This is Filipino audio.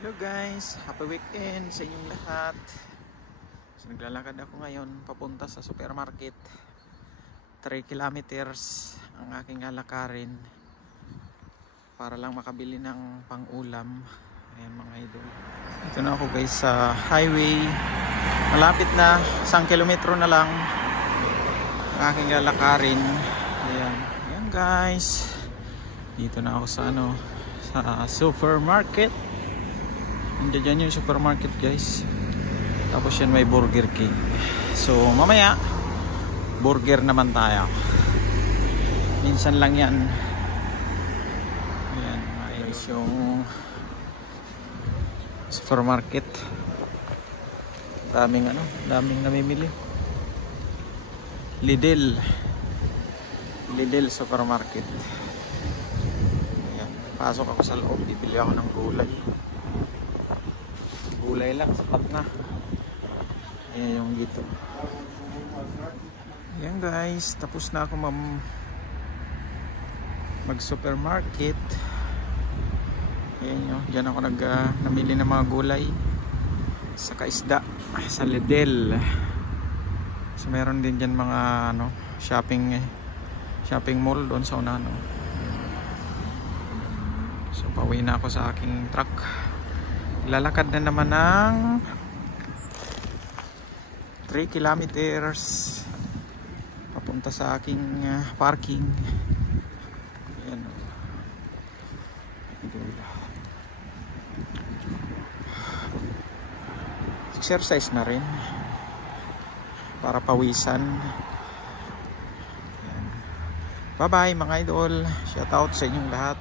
Hello guys, happy weekend sa inyong lahat. So, naglalakad ako ngayon papunta sa supermarket. 3 kilometers ang aking lalakarin para lang makabili ng pang-ulam. Ayan mga idol. Ito na ako guys sa highway. Malapit na, 1 kilometro na lang ang aking lalakarin. Ayan, ayan guys. Dito na ako sa sa supermarket. Nandiyan yung supermarket guys. Tapos yan may Burger King. So mamaya burger naman tayo. Minsan lang yan. Ayan guys yung supermarket. Daming daming namimili. Lidl supermarket. Ayan, pasok ako sa loob, bibili ako ng gulay. Gulay lang, sapat na. Ayan yung dito. Ayan guys, tapos na ako mag supermarket. Ayan yun, dyan ako namili ng mga gulay saka isda sa Lidl. So meron din dyan mga shopping mall doon sa unahan. So pauwi na ako sa aking truck. Lalakad na naman ng 3 kilometers papunta sa aking parking. Ayan. Exercise na rin para pawisan. Ayan. Bye bye mga idol, shout out sa inyong lahat.